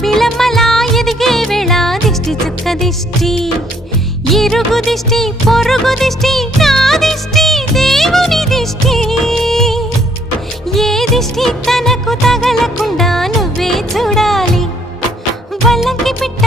జాబిలమ్మలా ఎదిగే వేళ దిష్టి చుక్క దిష్టి, ఇరుగు దిష్టి పొరుగు దిష్టి, నా దిష్టి దేవుని దిష్టి. ఏ దిష్టి తనకు తగలకుండా నువ్వే చూడాలి. వల్లంకి పిట్ట